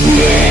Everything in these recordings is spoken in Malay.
Okey,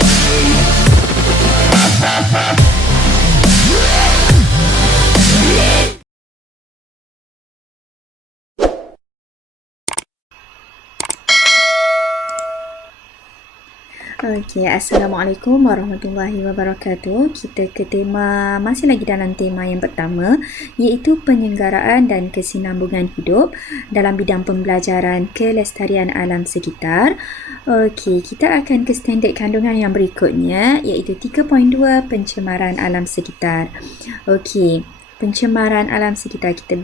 Assalamualaikum warahmatullahi wabarakatuh. Kita ke tema, masih lagi dalam tema yang pertama, iaitu penyelenggaraan dan kesinambungan hidup dalam bidang pembelajaran kelestarian alam sekitar. Okey, kita akan ke standard kandungan yang berikutnya, iaitu 3.2 pencemaran alam sekitar. Okey, pencemaran alam sekitar kita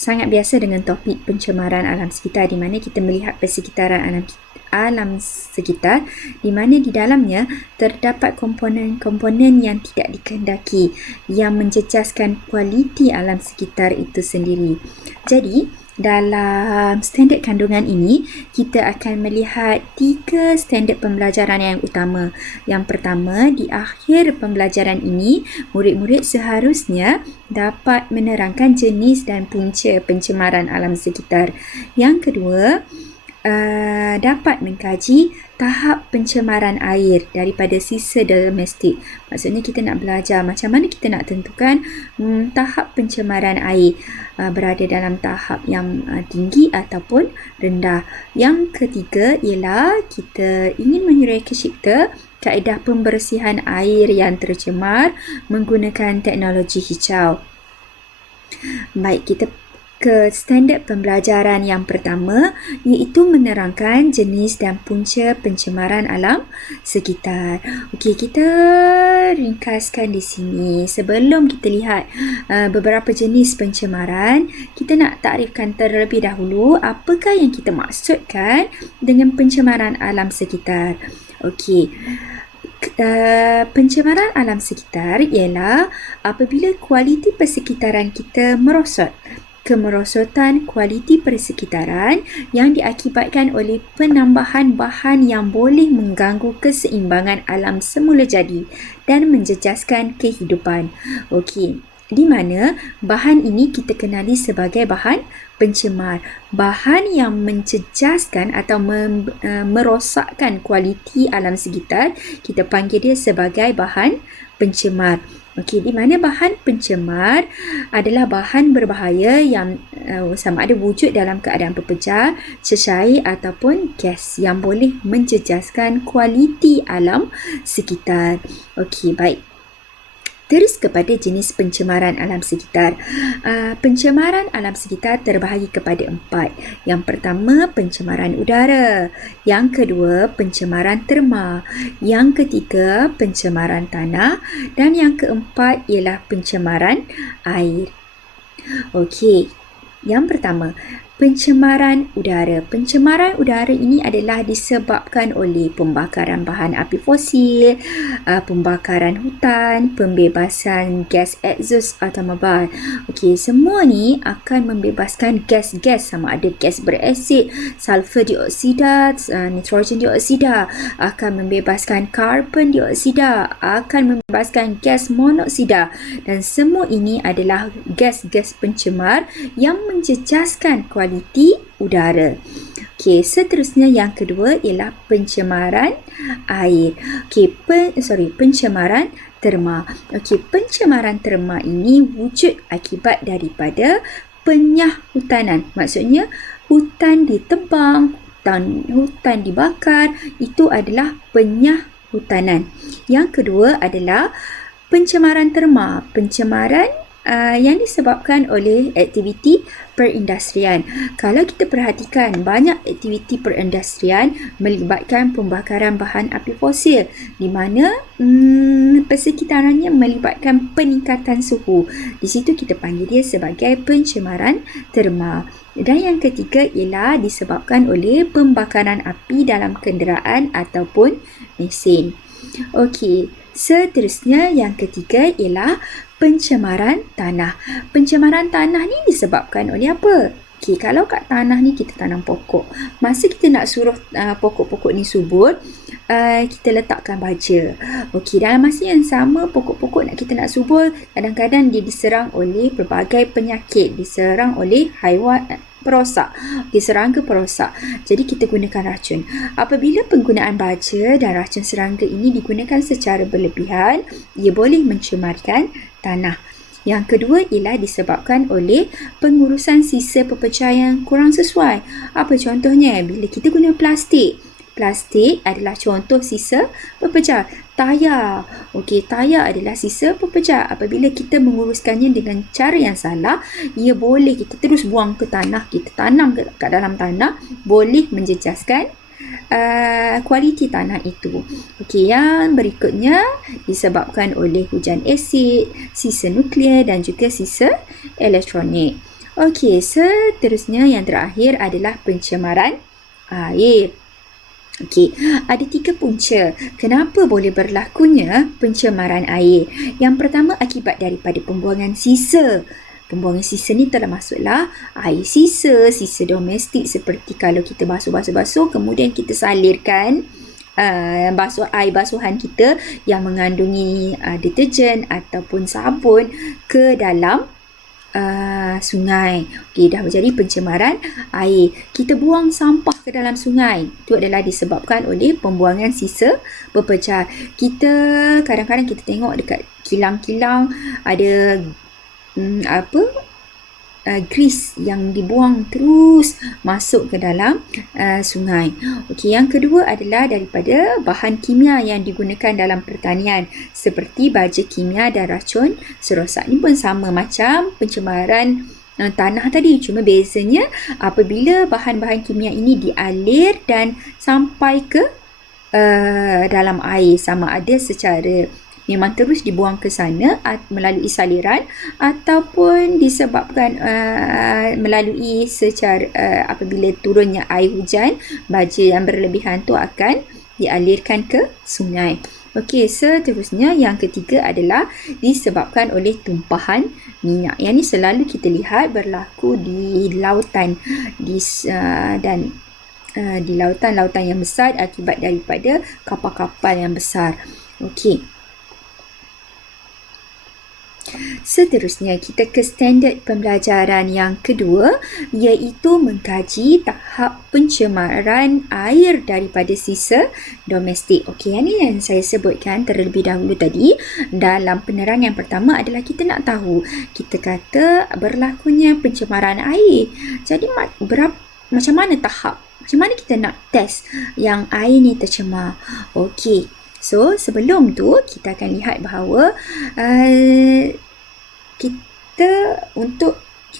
sangat biasa dengan topik pencemaran alam sekitar, di mana kita melihat persekitaran alam sekitar, di mana di dalamnya terdapat komponen-komponen yang tidak dikehendaki yang menjejaskan kualiti alam sekitar itu sendiri. Jadi, dalam standard kandungan ini, kita akan melihat 3 standard pembelajaran yang utama. Yang pertama, di akhir pembelajaran ini, murid-murid seharusnya dapat menerangkan jenis dan punca pencemaran alam sekitar. Yang kedua, dapat mengkaji tahap pencemaran air daripada sisa domestik. Maksudnya kita nak belajar macam mana kita nak tentukan tahap pencemaran air berada dalam tahap yang tinggi ataupun rendah. Yang ketiga ialah kita ingin menyuraikan cipta kaedah pembersihan air yang tercemar menggunakan teknologi hijau. Baik, kita ke standard pembelajaran yang pertama, iaitu menerangkan jenis dan punca pencemaran alam sekitar. Okey, kita ringkaskan di sini. Sebelum kita lihat beberapa jenis pencemaran, kita nak takrifkan terlebih dahulu apakah yang kita maksudkan dengan pencemaran alam sekitar. Okey. Pencemaran alam sekitar ialah apabila kualiti persekitaran kita merosot. Kemerosotan kualiti persekitaran yang diakibatkan oleh penambahan bahan yang boleh mengganggu keseimbangan alam semula jadi dan menjejaskan kehidupan. Okey, di mana bahan ini kita kenali sebagai bahan pencemar. Bahan yang menjejaskan atau merosakkan kualiti alam sekitar, kita panggil dia sebagai bahan pencemar. Okey, di mana bahan pencemar adalah bahan berbahaya yang sama ada wujud dalam keadaan berpecah, cecair ataupun gas yang boleh menjejaskan kualiti alam sekitar. Okey, baik. Terus kepada jenis pencemaran alam sekitar. Pencemaran alam sekitar terbahagi kepada 4. Yang pertama, pencemaran udara. Yang kedua, pencemaran terma. Yang ketiga, pencemaran tanah. Dan yang keempat ialah pencemaran air. Okey, yang pertama, pencemaran udara. Pencemaran udara ini adalah disebabkan oleh pembakaran bahan api fosil, pembakaran hutan, pembebasan gas exhaust automobil. Okey, semua ni akan membebaskan gas-gas, sama ada gas berasid, sulfur dioksida, nitrogen dioksida, akan membebaskan karbon dioksida, akan membebaskan gas monoksida, dan semua ini adalah gas-gas pencemar yang menjejaskan kualiti udara. Okey, seterusnya yang kedua ialah pencemaran air. Okey, pencemaran terma. Okey, pencemaran terma ini wujud akibat daripada penyahhutanan. Maksudnya hutan ditebang, hutan dibakar, itu adalah penyahhutanan. Yang kedua adalah pencemaran terma. Pencemaran yang disebabkan oleh aktiviti perindustrian. Kalau kita perhatikan, banyak aktiviti perindustrian melibatkan pembakaran bahan api fosil, di mana persekitarannya melibatkan peningkatan suhu. Di situ kita panggil dia sebagai pencemaran terma. Dan yang ketiga ialah disebabkan oleh pembakaran api dalam kenderaan ataupun mesin. Okey, seterusnya yang ketiga ialah pencemaran tanah. Pencemaran tanah ni disebabkan oleh apa? Okey, kalau kat tanah ni kita tanam pokok. Masa kita nak suruh pokok-pokok ni subur, kita letakkan baja. Okey, dalam masa yang sama pokok-pokok kita nak subur, kadang-kadang dia diserang oleh pelbagai penyakit, diserang oleh haiwan perosak. Okey, serangga perosak. Jadi kita gunakan racun. Apabila penggunaan baja dan racun serangga ini digunakan secara berlebihan, ia boleh mencemarkan tanah. Yang kedua ialah disebabkan oleh pengurusan sisa pepecah yang kurang sesuai. Apa contohnya? Bila kita guna plastik. Plastik adalah contoh sisa pepecah. Tayar. Okey, tayar adalah sisa pepecah. Apabila kita menguruskannya dengan cara yang salah, ia boleh kita terus buang ke tanah, kita tanam ke dalam tanah, boleh menjejaskan kualiti tanah itu. Okey, yang berikutnya disebabkan oleh hujan asid, sisa nuklear dan juga sisa elektronik. Okey, seterusnya yang terakhir adalah pencemaran air. Okey, ada 3 punca kenapa boleh berlakunya pencemaran air. Yang pertama akibat daripada pembuangan sisa. Pembuangan sisa ni termasuklah air sisa, sisa domestik seperti kalau kita basuh, kemudian kita salirkan air basuhan kita yang mengandungi deterjen ataupun sabun ke dalam sungai. Okey, dah menjadi pencemaran air. Kita buang sampah ke dalam sungai. Itu adalah disebabkan oleh pembuangan sisa pepecah. Kita kadang-kadang kita tengok dekat kilang-kilang ada grease yang dibuang terus masuk ke dalam sungai. Okey, yang kedua adalah daripada bahan kimia yang digunakan dalam pertanian seperti baja kimia dan racun serosak. Ini pun sama macam pencemaran tanah tadi, cuma bezanya apabila bahan-bahan kimia ini dialir dan sampai ke dalam air, sama ada secara memang terus dibuang ke sana melalui saliran ataupun disebabkan melalui secara apabila turunnya air hujan, baja yang berlebihan tu akan dialirkan ke sungai. Okey, seterusnya yang ketiga adalah disebabkan oleh tumpahan minyak. Yang ni selalu kita lihat berlaku di lautan dan di lautan-lautan yang besar akibat daripada kapal-kapal yang besar. Okey. Seterusnya kita ke standard pembelajaran yang kedua, iaitu mengkaji tahap pencemaran air daripada sisa domestik. Okey, ini yang saya sebutkan terlebih dahulu tadi. Dalam penerangan pertama adalah kita nak tahu, kita kata berlakunya pencemaran air. Jadi macam mana tahap? Macam mana kita nak test yang air ni tercemar? Okey. So, sebelum tu kita akan lihat bahawa kita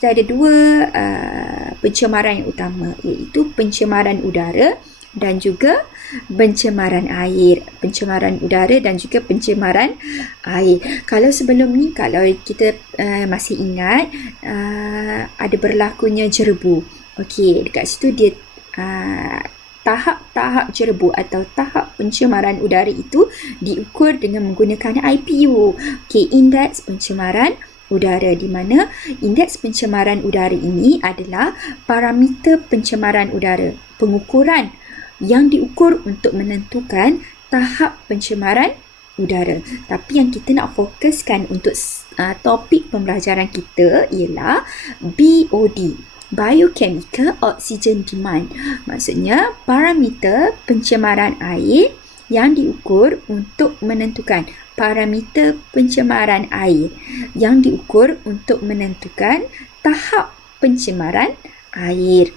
ada 2 pencemaran yang utama, iaitu pencemaran udara dan juga pencemaran air. Pencemaran udara dan juga pencemaran air. Kalau sebelum ni, kalau kita masih ingat, ada berlakunya jerebu. Okey, dekat situ dia tahap-tahap jerebu atau tahap pencemaran udara itu diukur dengan menggunakan IPU. Okey, indeks pencemaran udara, di mana indeks pencemaran udara ini adalah parameter pencemaran udara, pengukuran yang diukur untuk menentukan tahap pencemaran udara. Tapi yang kita nak fokuskan untuk topik pembelajaran kita ialah BOD, Biochemical Oxygen Demand. Maksudnya parameter pencemaran air yang diukur untuk menentukan parameter pencemaran air yang diukur untuk menentukan tahap pencemaran air.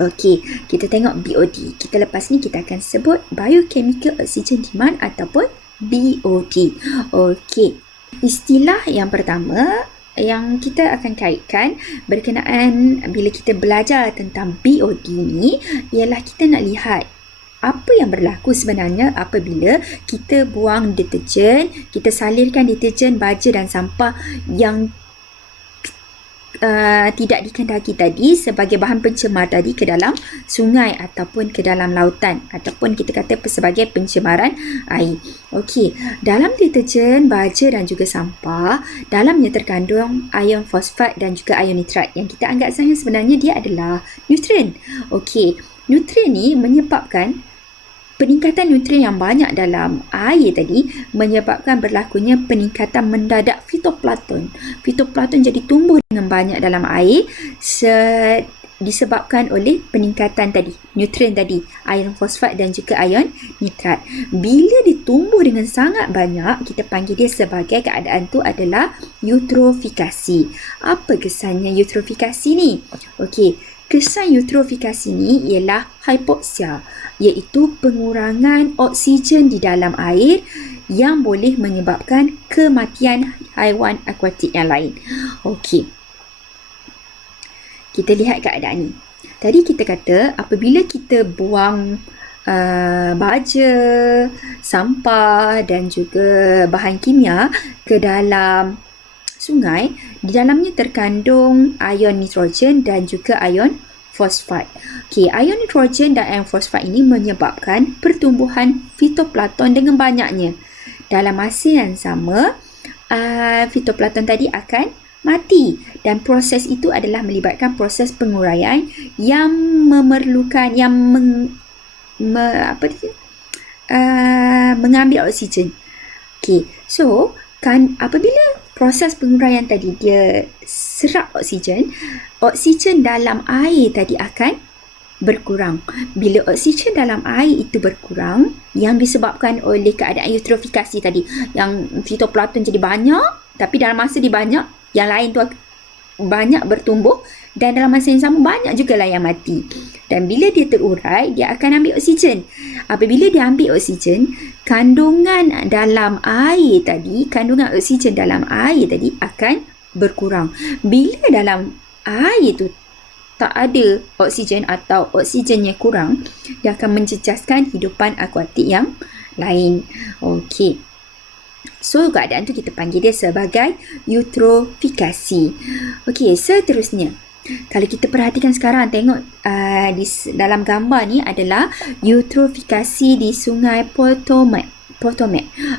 Okey, kita tengok BOD. Kita lepas ni kita akan sebut Biochemical Oxygen Demand ataupun BOD. Okey, istilah yang pertama yang kita akan kaitkan berkenaan bila kita belajar tentang BOD ni ialah kita nak lihat apa yang berlaku sebenarnya apabila kita buang deterjen, kita salirkan deterjen, baja dan sampah yang tidak dikendaki tadi sebagai bahan pencemar tadi ke dalam sungai ataupun ke dalam lautan, ataupun kita kata sebagai pencemaran air. Okey, dalam deterjen, baja dan juga sampah, dalamnya terkandung ion fosfat dan juga ion nitrat yang kita anggap sebenarnya dia adalah nutrien. Okey, nutrien ni menyebabkan Peningkatan nutrien yang banyak dalam air tadi menyebabkan berlakunya peningkatan mendadak fitoplankton. Fitoplankton jadi tumbuh dengan banyak dalam air disebabkan oleh peningkatan tadi, nutrien tadi, iron fosfat dan juga ion nitrat. Bila ditumbuh dengan sangat banyak, kita panggil dia sebagai keadaan tu adalah eutrofikasi. Apa kesannya eutrofikasi ni? Okey, kesan eutrofikasi ni ialah hypoxia, iaitu pengurangan oksigen di dalam air yang boleh menyebabkan kematian haiwan akuatik yang lain. Okey, kita lihat keadaan ni. Tadi kita kata apabila kita buang baja, sampah dan juga bahan kimia ke dalam sungai, di dalamnya terkandung ion nitrogen dan juga ion fosfat. Okey, ion nitrogen dan ion fosfat ini menyebabkan pertumbuhan fitoplankton dengan banyaknya. Dalam masa yang sama, fitoplankton tadi akan mati, dan proses itu adalah melibatkan proses penguraian yang memerlukan mengambil oksigen. Okey, so kan apabila proses penguraian tadi dia serap oksigen dalam air tadi akan berkurang. Bila oksigen dalam air itu berkurang, yang disebabkan oleh keadaan eutrofikasi tadi, yang fitoplankton jadi banyak, tapi dalam masa dia banyak, yang lain tu banyak bertumbuh, dan dalam masa yang sama banyak juga lah yang mati. Dan bila dia terurai, dia akan ambil oksigen. Apabila dia ambil oksigen, kandungan oksigen dalam air tadi akan berkurang. Bila dalam air tu tak ada oksigen atau oksigennya kurang, dia akan menjejaskan hidupan akuatik yang lain. Okey. So, keadaan tu kita panggil dia sebagai eutrofikasi. Okey, seterusnya. Kalau kita perhatikan sekarang, tengok di dalam gambar ni adalah eutrofikasi di Sungai Potomac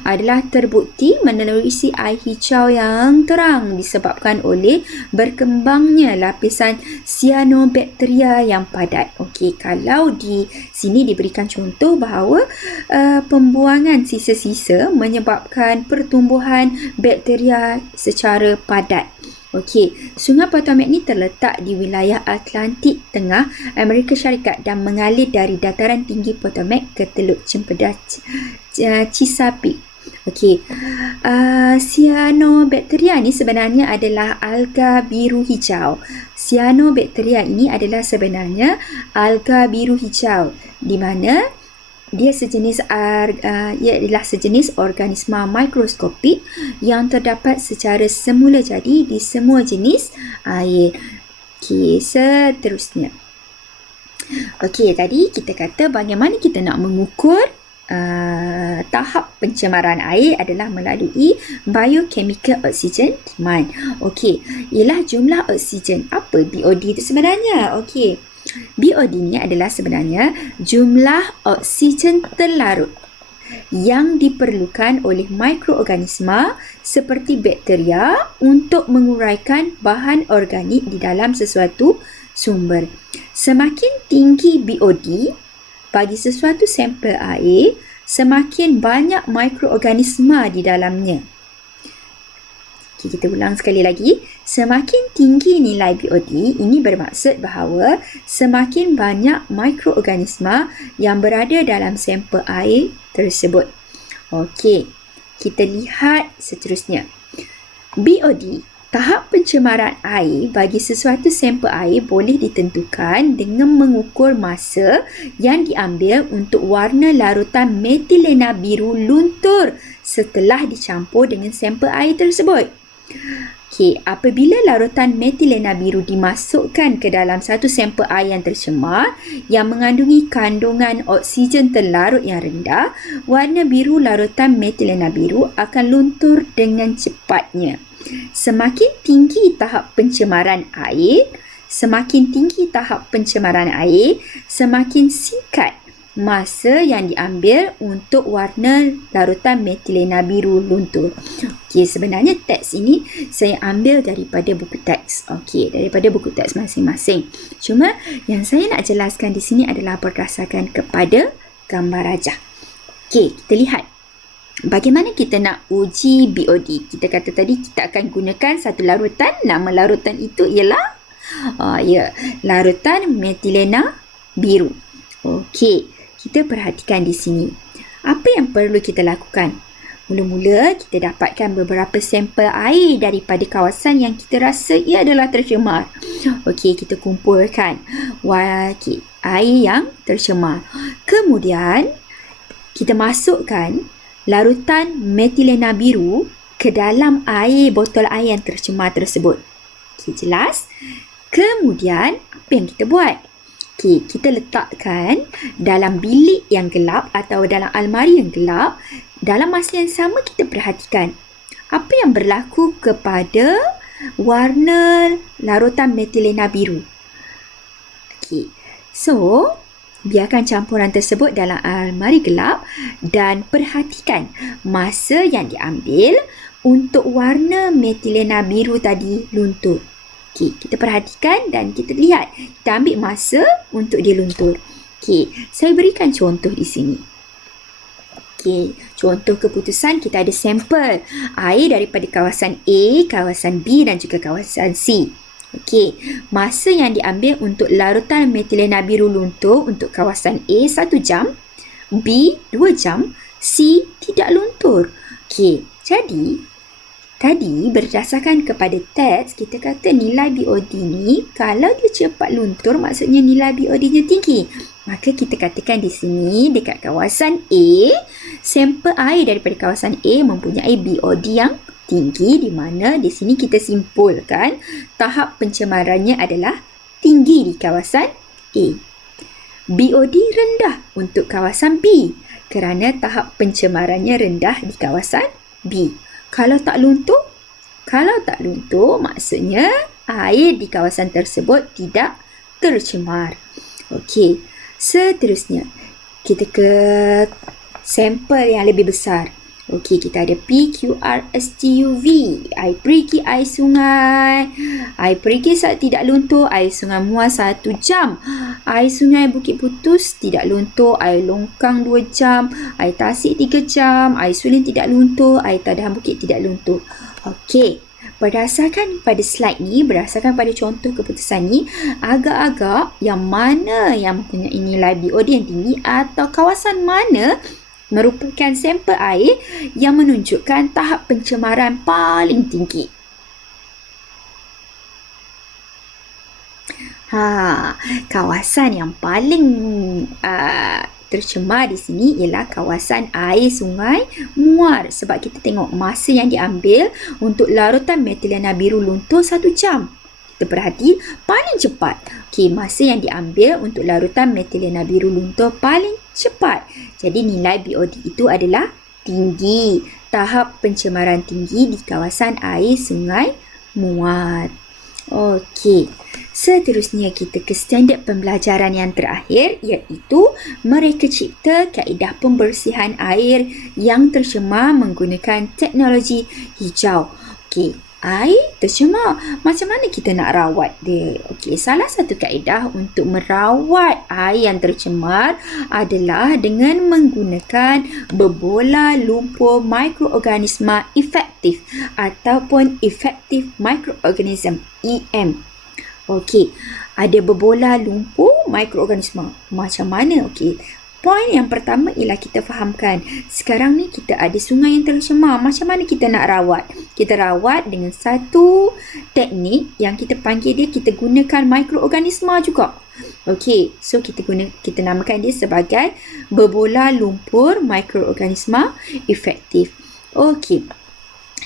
adalah terbukti menerusi air hijau yang terang disebabkan oleh berkembangnya lapisan cyanobacteria yang padat. Okey, kalau di sini diberikan contoh bahawa pembuangan sisa-sisa menyebabkan pertumbuhan bakteria secara padat. Okey, Sungai Potomac ni terletak di wilayah Atlantik Tengah Amerika Syarikat dan mengalir dari dataran tinggi Potomac ke Teluk Cempedak Chesapeake. Okey, cyanobacteria ni sebenarnya adalah alga biru hijau. Cyanobacteria ini adalah sebenarnya alga biru hijau, di mana dia adalah sejenis organisma mikroskopik yang terdapat secara semula jadi di semua jenis air. Okey, seterusnya. Okey, tadi kita kata bagaimana kita nak mengukur tahap pencemaran air adalah melalui biochemical oxygen demand. Okey, ialah jumlah oksigen. Apa BOD itu sebenarnya? Okey, BOD ni adalah sebenarnya jumlah oksigen terlarut yang diperlukan oleh mikroorganisma seperti bakteria untuk menguraikan bahan organik di dalam sesuatu sumber. Semakin tinggi BOD bagi sesuatu sampel air, semakin banyak mikroorganisma di dalamnya. Okay, kita ulang sekali lagi. Semakin tinggi nilai BOD, ini bermaksud bahawa semakin banyak mikroorganisma yang berada dalam sampel air tersebut. Okey, kita lihat seterusnya. BOD, tahap pencemaran air bagi sesuatu sampel air boleh ditentukan dengan mengukur masa yang diambil untuk warna larutan metilena biru luntur setelah dicampur dengan sampel air tersebut. Okey, apabila larutan metilena biru dimasukkan ke dalam satu sampel air yang tercemar yang mengandungi kandungan oksigen terlarut yang rendah, warna biru larutan metilena biru akan luntur dengan cepatnya. Semakin tinggi tahap pencemaran air, semakin singkat masa yang diambil untuk warna larutan metilena biru luntur. Okey, sebenarnya teks ini saya ambil daripada buku teks. Okey, daripada buku teks masing-masing. Cuma yang saya nak jelaskan di sini adalah berdasarkan kepada gambar rajah. Okey, kita lihat. Bagaimana kita nak uji BOD? Kita kata tadi kita akan gunakan satu larutan. Nama larutan itu ialah larutan metilena biru. Okey, kita perhatikan di sini. Apa yang perlu kita lakukan? Mula-mula kita dapatkan beberapa sampel air daripada kawasan yang kita rasa ia adalah tercemar. Okey, kita kumpulkan air yang tercemar. Kemudian kita masukkan larutan metilena biru ke dalam botol air yang tercemar tersebut. Okey, jelas? Kemudian apa yang kita buat? Okey, kita letakkan dalam bilik yang gelap atau dalam almari yang gelap. Dalam masa yang sama kita perhatikan apa yang berlaku kepada warna larutan metilena biru. Okey. So, biarkan campuran tersebut dalam almari gelap dan perhatikan masa yang diambil untuk warna metilena biru tadi luntur. Okey, kita perhatikan dan kita lihat. Kita ambil masa untuk dia luntur. Okey, saya berikan contoh di sini. Okey, contoh keputusan kita ada sampel air daripada kawasan A, kawasan B dan juga kawasan C. Okey, masa yang diambil untuk larutan metilena biru luntur untuk kawasan A 1 jam, B 2 jam, C tidak luntur. Okey, jadi tadi berdasarkan kepada teks kita kata nilai BOD ni kalau dia cepat luntur maksudnya nilai BOD-nya tinggi. Maka kita katakan di sini dekat kawasan A, sampel air daripada kawasan A mempunyai BOD yang tinggi di mana di sini kita simpulkan tahap pencemarannya adalah tinggi di kawasan A. BOD rendah untuk kawasan B kerana tahap pencemarannya rendah di kawasan B. Kalau tak luntur maksudnya air di kawasan tersebut tidak tercemar. Okey, seterusnya kita ke sampel yang lebih besar. Okey, kita ada PQRSTUV. Air perigi air sungai. Air perigi saat tidak luntur. Air sungai Muar 1 jam. Air sungai Bukit Putus tidak luntur. Air longkang 2 jam. Air tasik 3 jam. Air suling tidak luntur. Air tadahan bukit tidak luntur. Okey, berdasarkan pada slide ni, berdasarkan pada contoh keputusan ni, agak-agak yang mana yang mempunyai nilai BOD yang tinggi atau kawasan mana merupakan sampel air yang menunjukkan tahap pencemaran paling tinggi. Kawasan yang paling tercemar di sini ialah kawasan air sungai Muar sebab kita tengok masa yang diambil untuk larutan metilena biru luntur 1 jam. Kita perhati paling cepat. Okey, masa yang diambil untuk larutan metilena biru luntur paling cepat. Jadi nilai BOD itu adalah tinggi. Tahap pencemaran tinggi di kawasan air sungai Muar. Okey, seterusnya kita ke standard pembelajaran yang terakhir iaitu mereka cipta kaedah pembersihan air yang tercemar menggunakan teknologi hijau. Okey, air tercemar. Macam mana kita nak rawat dia? Okey, salah satu kaedah untuk merawat air yang tercemar adalah dengan menggunakan berbola lumpur mikroorganisma efektif ataupun effective microorganism EM. Okey, ada berbola lumpur mikroorganisma. Macam mana? Okey, poin yang pertama ialah kita fahamkan sekarang ni kita ada sungai yang tercemar. Macam mana kita nak rawat? Kita rawat dengan satu teknik yang kita panggil dia, kita gunakan mikroorganisma juga. Okey, so kita namakan dia sebagai berbola lumpur mikroorganisma efektif. Okey,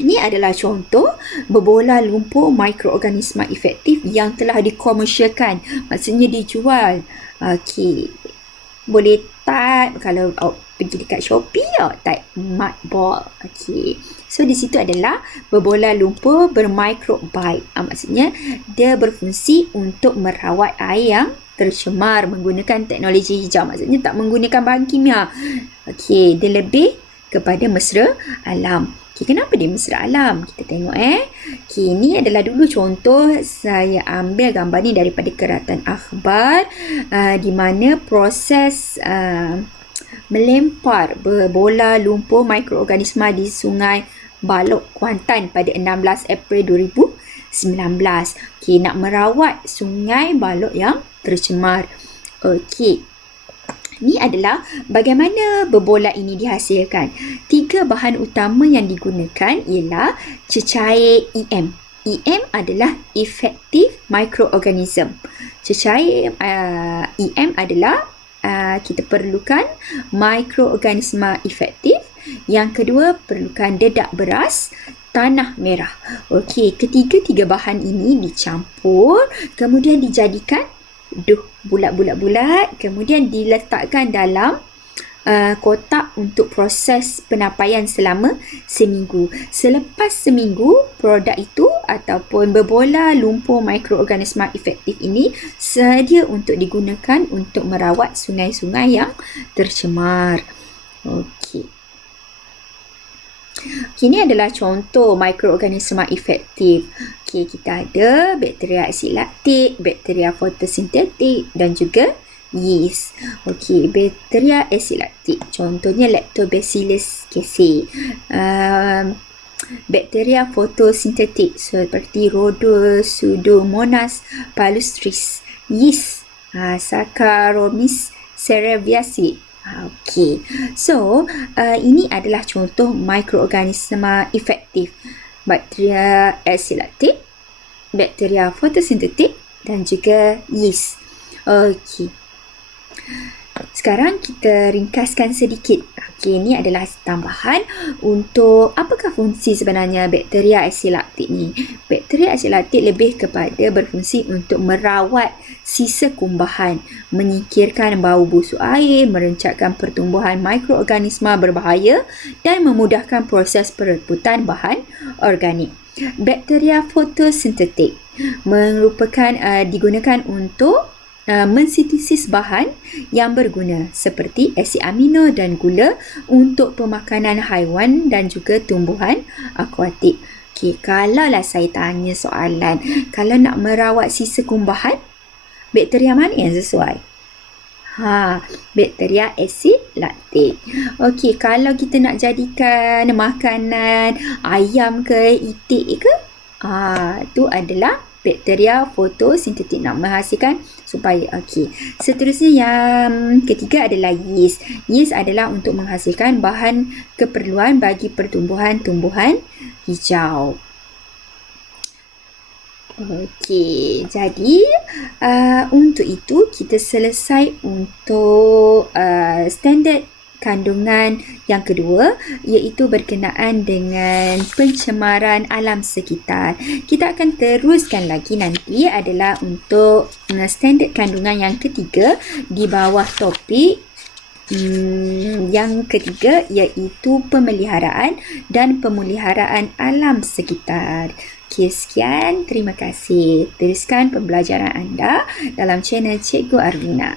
ini adalah contoh berbola lumpur mikroorganisma efektif yang telah dikomersialkan. Maksudnya dijual. Okey, boleh type kalau pergi dekat Shopee, type mud ball. Okey, so di situ adalah berbola lumpur bermicrobite. Maksudnya dia berfungsi untuk merawat air yang tercemar menggunakan teknologi hijau. Maksudnya tak menggunakan bahan kimia. Okey, dia lebih kepada mesra alam. Okay, kenapa dia mesra alam? Kita tengok Okay, ini adalah dulu contoh saya ambil gambar ni daripada Keratan Akhbar di mana proses melempar bola lumpur mikroorganisma di Sungai Balok, Kuantan pada 16 April 2019. Okey, nak merawat Sungai Balok yang tercemar. Okey. Ini adalah bagaimana berbola ini dihasilkan. 3 bahan utama yang digunakan ialah cecair EM. EM adalah effective microorganism. Cecair EM adalah kita perlukan mikroorganisma efektif. Yang kedua, perlukan dedak beras, tanah merah. Okey, ketiga-tiga bahan ini dicampur, kemudian dijadikan bulat-bulat-bulat, kemudian diletakkan dalam kotak untuk proses penapaian selama seminggu. Selepas seminggu, produk itu ataupun berbola lumpur mikroorganisma efektif ini sedia untuk digunakan untuk merawat sungai-sungai yang tercemar. Okey. Ini adalah contoh mikroorganisma efektif. Okey, kita ada bakteria asid laktik, bakteria fotosintetik dan juga yeast. Okey, bakteria asid laktik. Contohnya Lactobacillus casei. Bakteria fotosintetik seperti Rhodus, Pseudomonas palustris. Yeast, Saccharomyces cerevisiae. Okey. So, ini adalah contoh mikroorganisma efektif. Bakteria asid laktik, bakteria fotosintetik dan juga yeast. Okey. Sekarang kita ringkaskan sedikit. Okey, ini adalah tambahan untuk apakah fungsi sebenarnya bakteria asid laktik ni. Bakteria asid laktik lebih kepada berfungsi untuk merawat sisa kumbahan, menyingkirkan bau busuk air, merencatkan pertumbuhan mikroorganisma berbahaya dan memudahkan proses perebutan bahan organik. Bakteria fotosintetik merupakan digunakan untuk mensintesis bahan yang berguna seperti asid amino dan gula untuk pemakanan haiwan dan juga tumbuhan akuatik. Okey, kalaulah saya tanya soalan, kalau nak merawat sisa kumbahan, bakteria mana yang sesuai? Bakteria asid laktik. Okey, kalau kita nak jadikan makanan ayam ke itik ke, tu adalah bakteria fotosintetik, nak menghasilkan supaya okey. Seterusnya yang ketiga adalah yeast. Yeast adalah untuk menghasilkan bahan keperluan bagi pertumbuhan tumbuhan hijau. Okey, jadi untuk itu kita selesai untuk standard kandungan yang kedua, iaitu berkenaan dengan pencemaran alam sekitar. Kita akan teruskan lagi nanti adalah untuk standard kandungan yang ketiga di bawah topik yang ketiga, iaitu pemeliharaan dan pemeliharaan alam sekitar. Okey, sekian. Terima kasih. Teruskan pembelajaran anda dalam channel Cikgu Arvina.